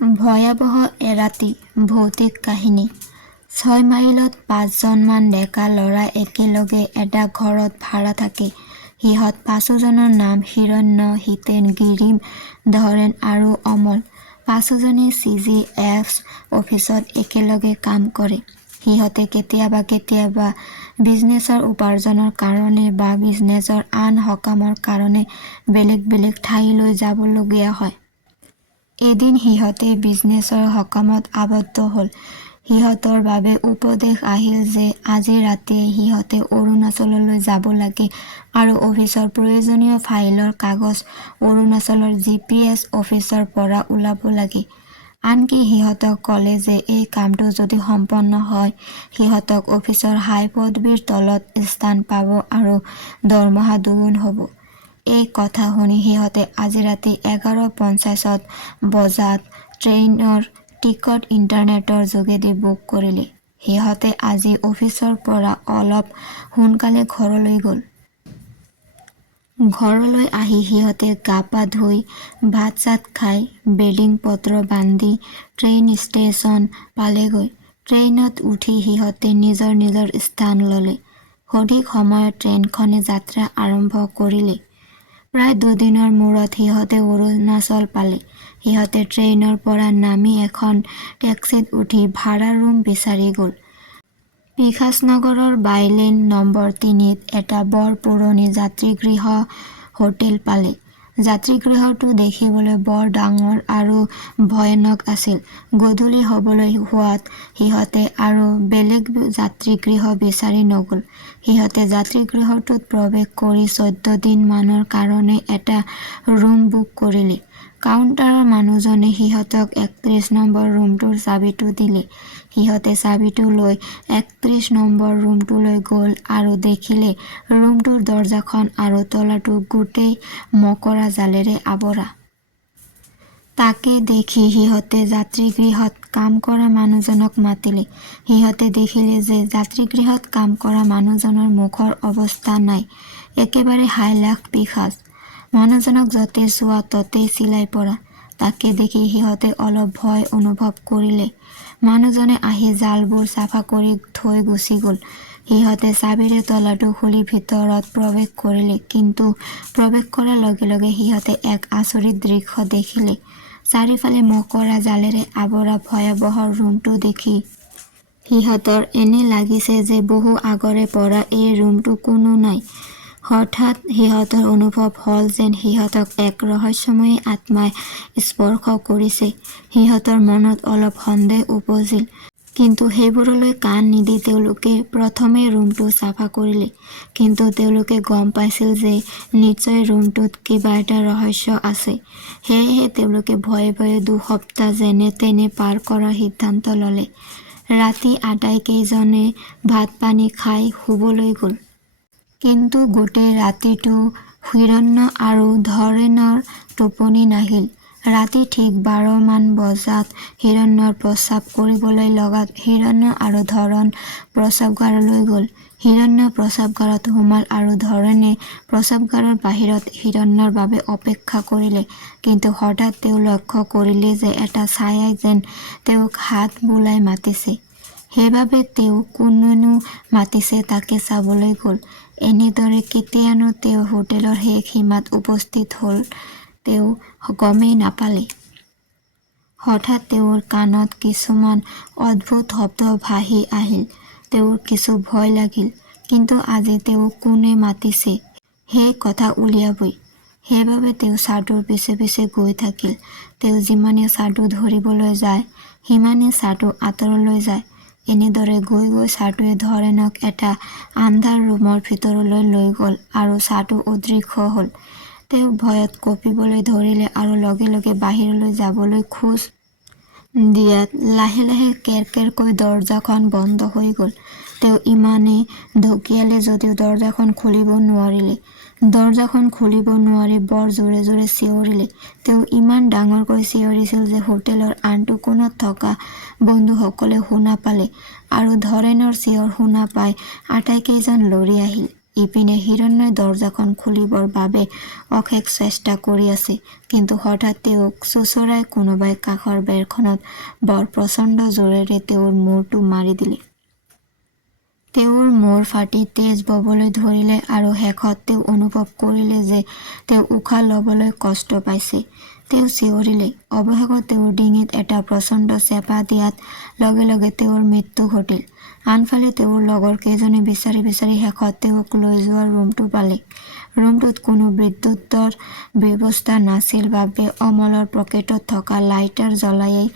ভয়াবহ এৰাতি ভৌতিক কাহিনী। 6 মাইলত 5জনমান ডেকা ল'ৰা একেলগে এটা ঘৰত ভাড়া থাকে। সিহঁত 5জনৰ নাম হিৰণ্য, হিতেন, গিৰিম, ধৰেণ আৰু অমল। 5জনে CGF অফিচত একেলগে কাম কৰে। সিহঁতে কেতিয়াবা বিজনেছৰ উপাৰ্জনৰ কাৰণে বা বিজনেছৰ আন সকামৰ কাৰণে বেলেগ বেলেগ ঠাইলৈ যাবলগীয়া হয়। এদিন সিহঁতে বিজনেছৰ সকামত আবদ্ধ হ'ল। সিহঁতৰ বাবে উপদেশ আহিল যে আজি ৰাতিয়ে সিহঁতে অৰুণাচললৈ যাব লাগে আৰু অফিচৰ প্ৰয়োজনীয় ফাইলৰ কাগজ অৰুণাচলৰ GPS অফিচৰ পৰা ওলাব লাগে। আনকি সিহঁতক ক'লে যে এই কামটো যদি সম্পন্ন হয় সিহঁতক অফিচৰ হাই পদবীৰ তলত স্থান পাব আৰু দৰমহা দুগুণ হ'ব। এই কথা শুনি সিহঁতে আজি ৰাতি 11:50 বজাত ট্ৰেইনৰ টিকট ইণ্টাৰনেটৰ যোগেদি বুক কৰিলে। সিহঁতে আজি অফিচৰ পৰা অলপ সোনকালে ঘৰলৈ গ'ল। ঘৰলৈ আহি সিহঁতে গা-পা ধুই ভাত-চাত খাই বেডিং পত্ৰ বান্ধি ট্ৰেইন ষ্টেচন পালেগৈ। ট্ৰেইনত উঠি সিহঁতে নিজৰ নিজৰ স্থান ল'লে। সঠিক সময়ত ট্ৰেইনখনে যাত্ৰা আৰম্ভ কৰিলে। প্ৰায় 2 দিনৰ মূৰত সিহঁতে অৰুণাচল পালে। সিহঁতে ট্ৰেইনৰ পৰা নামি এখন টেক্সিত উঠি ভাড়া ৰুম বিচাৰি গ'ল। পিশাচনগৰৰ বাইলেন নম্বৰ 3ত এটা বৰ পুৰণি যাত্ৰীগৃহ হোটেল পালে। যাত্ৰীগৃহটো দেখিবলৈ বৰ ডাঙৰ আৰু ভয়ানক আছিল। গধূলি হ'বলৈ হোৱাত সিহঁতে আৰু বেলেগ যাত্ৰীগৃহ বিচাৰি নগ'ল। সিহঁতে যাত্ৰীগৃহটোত প্ৰৱেশ কৰি 14 দিন মানৰ কাৰণে এটা ৰুম বুক কৰিলে। কাউণ্টাৰৰ মানুহজনে সিহঁতক 31 নম্বৰ ৰুমটোৰ চাবিটো দিলে। সিহঁতে চাবিটো লৈ 31 নম্বৰ ৰুমটোলৈ গ'ল আৰু দেখিলে ৰুমটোৰ দৰজাখন আৰু তলাটো গোটেই মকৰা জালেৰে আৱৰা। তাকে দেখি সিহঁতে যাত্ৰীগৃহত কাম কৰা মানুহজনক মাতিলে। সিহঁতে দেখিলে যে যাত্ৰীগৃহত কাম কৰা মানুহজনৰ মুখৰ অৱস্থা নাই, একেবাৰে হাইলাখ পিশাচ। মানুহজনক য'তে চোৱা ত'তেই চিলাই পৰা। তাকে দেখি সিহঁতে অলপ ভয় অনুভৱ কৰিলে। মানুহজনে আহি জালবোৰ চাফা কৰি থৈ গুচি গ'ল। সিহঁতে চাবিৰে তলাটো খুলি ভিতৰত প্ৰৱেশ কৰিলে, কিন্তু প্ৰৱেশ কৰাৰ লগে লগে সিহঁতে এক আচৰিত দৃশ্য দেখিলে। চাৰিওফালে মকৰা জালেৰে আৱৰা ভয়াবহ ৰুমটো দেখি সিহঁতৰ এনে লাগিছে যে বহু আগৰে পৰা এই ৰুমটো কোনো নাই। হঠাৎ সিহঁতৰ অনুভৱ হ'ল যেন সিহঁতক এক ৰহস্যময়ী আত্মাই স্পৰ্শ কৰিছে। সিহঁতৰ মনত অলপ সন্দেহ উপজিল, কিন্তু সেইবোৰলৈ কাণ নিদি তেওঁলোকে প্ৰথমে ৰুমটো চাফা কৰিলে। কিন্তু তেওঁলোকে গম পাইছিল যে নিশ্চয় ৰুমটোত কিবা এটা ৰহস্য আছে। সেয়েহে তেওঁলোকে ভয়ে ভয়ে 2 সপ্তাহ যেনে তেনে পাৰ কৰাৰ সিদ্ধান্ত ল'লে। ৰাতি আটাইকেইজনে ভাত-পানী খাই শুবলৈ গ'ল। কিন্তু গোটেই ৰাতিটো হিৰণ্য আৰু ধৰেণৰ টোপনি নাহিল। ৰাতি ঠিক 12মান বজাত হিৰণ্যৰ প্ৰস্ৰাৱ কৰিবলৈ লগাত হিৰণ্য আৰু ধৰেণ প্ৰস্ৰাৱগাৰলৈ গ'ল। হিৰণ্য প্ৰস্ৰাৱগাৰত সোমাল আৰু ধৰেণে প্ৰস্ৰাৱগাৰৰ বাহিৰত হিৰণ্যৰ বাবে অপেক্ষা কৰিলে। কিন্তু হঠাৎ তেওঁ লক্ষ্য কৰিলে যে এটা ছায়াই যেন তেওঁক হাত বুলাই মাতিছে। সেইবাবে তেওঁ কোনেনো মাতিছে তাকে চাবলৈ গ'ল। এনেদৰে কেতিয়ানো তেওঁ হোটেলৰ শেষ সীমাত উপস্থিত হ'ল তেওঁ গমেই নাপালে। হঠাৎ তেওঁৰ কাণত কিছুমান অদ্ভুত শব্দ ভাহি আহিল। তেওঁৰ কিছু ভয় লাগিল, কিন্তু আজি তেওঁক কোনে মাতিছে সেই কথা উলিয়াবই। সেইবাবে তেওঁ ছাৰটোৰ পিছে পিছে গৈ থাকিল। তেওঁ যিমানে ছাৰটো ধৰিবলৈ যায় সিমানে ছাৰটো আঁতৰলৈ যায়। এনেদৰে গৈ গৈ ছাৰটোৱে ধৰেণক এটা আন্ধাৰ ৰুমৰ ভিতৰলৈ লৈ গ'ল আৰু ছাৰটো অদৃশ্য হ'ল। তেওঁ ভয়ত কঁপিবলৈ ধৰিলে আৰু লগে লগে বাহিৰলৈ যাবলৈ খোজ দিয়াত লাহে লাহে কেৰকেৰকৈ দৰজাখন বন্ধ হৈ গ'ল। তেওঁ ইমানেই ঢকিয়ালে যদিও দৰজাখন খুলিব নোৱাৰিলে। দৰজাখন খুলিব নোৱাৰি বৰ জোৰে জোৰে চিঞৰিলে। তেওঁ ইমান ডাঙৰকৈ চিঞৰিছিল যে হোটেলৰ আনটো কোণত থকা বন্ধুসকলে শুনা পালে আৰু ধৰেণৰ চিঞৰ শুনা পাই আটাইকেইজন লৰি আহিল। ইপিনে হিৰণ্যই দৰজাখন খুলিবৰ বাবে অশেষ চেষ্টা কৰি আছে, কিন্তু হঠাৎ তেওঁক চোঁচৰাই কোনোবাই কাষৰ বেৰখনত বৰ প্ৰচণ্ড জোৰেৰে তেওঁৰ মূৰটো মাৰি দিলে। তেওঁৰ মূৰ ফাটি তেজ ববলৈ ধৰিলে আৰু শেষত তেওঁ অনুভৱ কৰিলে যে তেওঁ উশাহ ল'বলৈ কষ্ট পাইছে। তেওঁ চিঞৰিলে। অৱশেষত তেওঁৰ ডিঙিত এটা প্ৰচণ্ড চেপা দিয়াত লগে লগে তেওঁৰ মৃত্যু ঘটিল। আনফালে তেওঁৰ লগৰ কেইজনে বিচাৰি বিচাৰি শেষত তেওঁক লৈ যোৱা ৰুমটো পালে। ৰুমটোত কোনো বিদ্যুতৰ ব্যৱস্থা নাছিল বাবে অমলৰ পকেটত থকা লাইটাৰ জ্বলায়েই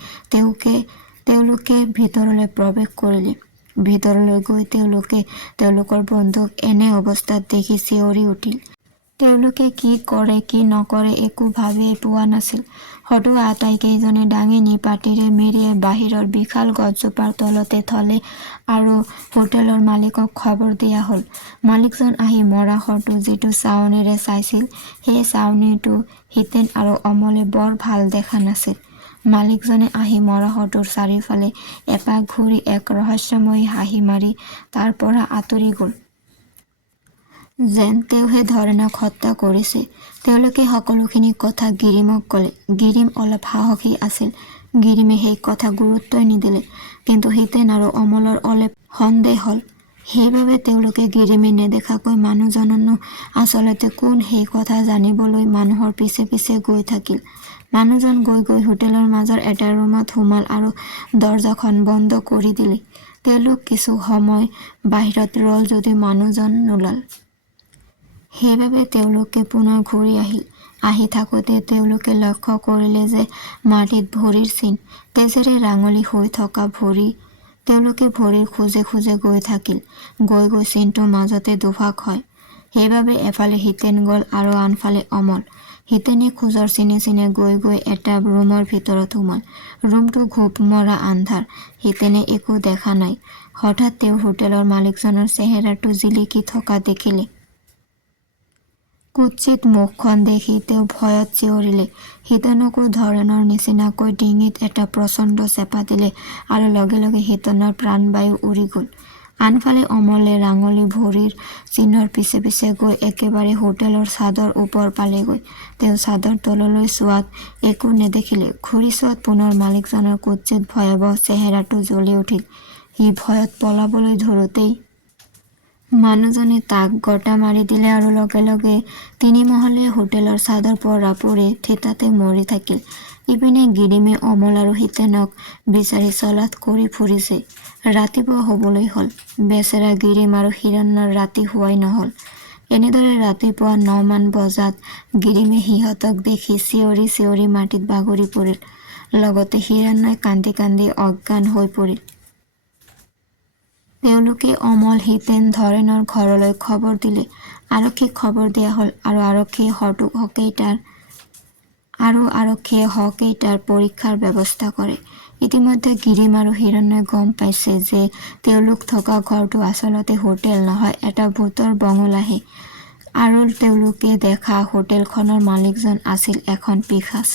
তেওঁলোকে ভিতৰলৈ প্ৰৱেশ কৰিলে। ভিতৰলৈ গৈ তেওঁলোকে তেওঁলোকৰ বন্ধুক এনে অৱস্থাত দেখি চিঞৰি উঠিল। তেওঁলোকে কি কৰে কি নকৰে একো ভাবিয়েই পোৱা নাছিল। হয়তো আটাইকেইজনে দাঙি নি পাটিৰে মেৰিয়াই বাহিৰৰ বিশাল গছজোপাৰ তলতে থলে আৰু হোটেলৰ মালিকক খবৰ দিয়া হ'ল। মালিকজন আহি মৰা শৱটো যিটো চাৱনিৰে চাইছিল, সেই চাৱনিটো হিতেন আৰু অমলে বৰ ভাল দেখা নাছিল। মালিকজনে আহি মৰা শৱটোৰ চাৰিওফালে এপাক ঘূৰি এক ৰহস্যময়ী হাঁহি মাৰি তাৰ পৰা আঁতৰি গ'ল। যেন তেওঁ সেই ধৰণক হত্যা কৰিছে। তেওঁলোকে সকলোখিনি কথা গিৰিমক ক'লে। গিৰিম অলপ সাহসী আছিল। গিৰিমে সেই কথা গুৰুত্বই নিদিলে। কিন্তু হিতেন আৰু অমলৰ অলপ সন্দেহ হ'ল। সেইবাবে তেওঁলোকে গিৰিমে নেদেখাকৈ মানুহজননো আচলতে কোন সেই কথা জানিবলৈ মানুহৰ পিছে পিছে গৈ থাকিল। মানুহজন গৈ গৈ হোটেলৰ মাজৰ এটা ৰুমত সোমাল আৰু দৰজাখন বন্ধ কৰি দিলে। তেওঁলোক কিছু সময় বাহিৰত ৰ'ল যদিও মানুহজন নোলাল। সেইবাবে তেওঁলোকে পুনৰ ঘূৰি আহিল। আহি থাকোঁতে তেওঁলোকে লক্ষ্য কৰিলে যে মাটিত ভৰিৰ চিন, তেজেৰে ৰাঙলী হৈ থকা ভৰি। তেওঁলোকে ভৰিৰ খোজে খোজে গৈ থাকিল। গৈ গৈ চিনটো মাজতে দুভাগ হয়। সেইবাবে এফালে হিতেন গ'ল আৰু আনফালে অমল। হিতেনে খোজৰ চিনে চিনে গৈ গৈ এটা ৰুমৰ ভিতৰত সোমাল। ৰুমটো ঘোপ মৰা আন্ধাৰ। হিতেনে একো দেখা নাই। হঠাৎ তেওঁ হোটেলৰ মালিকজনৰ চেহেৰাটো জিলিকি থকা দেখিলে। কুৎসিত মুখখন দেখি তেওঁ ভয়ত চিঞৰিলে। হিতেনকো ধৰণৰ নিচিনাকৈ ডিঙিত এটা প্ৰচণ্ড চেপা দিলে আৰু লগে লগে হিতেনৰ প্ৰাণবায়ু উৰি গ'ল। আনফালে অমলে ৰাঙলী ভৰিৰ চিনৰ পিছে পিছে গৈ একেবাৰে হোটেলৰ ছাদৰ ওপৰ পালেগৈ। তেওঁ ছাদৰ তললৈ চোৱাত একো নেদেখিলে। ঘূৰি চোৱাত পুনৰ মালিকজনৰ কুৎসিত ভয়াৱহ চেহেৰাটো জ্বলি উঠিল। সি ভয়ত পলাবলৈ ধৰোঁতেই মানুহজনে তাক গটা মাৰি দিলে আৰু লগে লগে তিনিমহলীয়া হোটেলৰ ছাদৰ পৰা পৰি থিতাতে মৰি থাকিল। ইপিনে গিৰিমে অমল আৰু হিতেনক বিচাৰি চলাথ কৰি ফুৰিছে। ৰাতিপুৱা হ'বলৈ হ'ল। বেচেৰা গিৰিম আৰু হিৰণ্যৰ ৰাতি শোৱাই নহ'ল। এনেদৰে ৰাতিপুৱা ৯ মান বজাত গিৰিমে সিহঁতক দেখি চিঞৰি চিঞৰি মাটিত বাগৰি পৰিল। লগতে হিৰণ্যই কান্দি কান্দি অজ্ঞান হৈ পৰিল। তেওঁলোকে অমল, হিতেন, ধৰেনৰ ঘৰলৈ খবৰ দিলে। আৰক্ষীক খবৰ দিয়া হ'ল আৰু আৰক্ষীয়ে শৱকেইটাৰ পৰীক্ষাৰ ব্যৱস্থা কৰে। ইতিমধ্যে গিৰিম আৰু হিৰণ্যই গম পাইছে যে তেওঁলোক থকা ঘৰটো আচলতে হোটেল নহয়, এটা ভূতৰ বঙলাহে। আৰু তেওঁলোকে দেখা হোটেলখনৰ মালিকজন আছিল এখন পিশাচ।